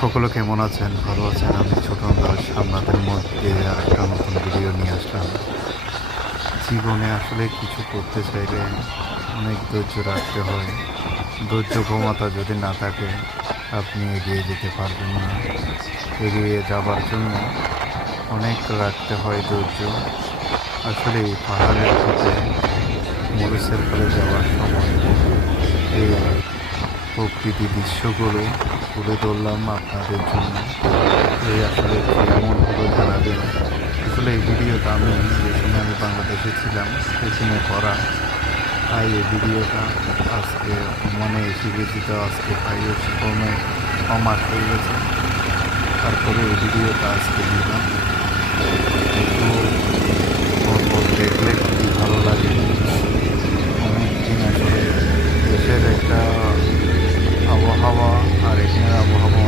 সকলে কেমন আছেন? ভালো আছেন? আমি ছোটন দাস আপনাদের মধ্যে আর একটা নতুন ভিডিও নিয়ে আসলাম। জীবনে আসলে কিছু করতে চাইলে অনেক ধৈর্য রাখতে হয়। ধৈর্য ক্ষমতা যদি না থাকে আপনি এগিয়ে যেতে পারবেন না। এগিয়ে যাবার জন্য অনেক রাখতে হয় ধৈর্য। আসলে এই পাহাড়ের পথে মরিচের ফলে যাওয়ার সময় এই প্রকৃতি দৃশ্যগুলো তুলে ধরলাম আপনাদের জন্য। এই আসলে কেমন হলো জানাবেন। আসলে এই ভিডিওটা আমি যে সময় আমি বাংলাদেশে ছিলাম সেখানে করা, তাই এই ভিডিওটা আজকে মনে এসে গেছি, তো আজকে তাই ছমাস হয়ে গেছে, তারপরে এই ভিডিওটা আজকে দিলাম। একটু পরপর দেখলে খুবই ভালো লাগে। অনেক দিন আসলে দেশের একটা আবহাওয়া আর এখানের আবহাওয়া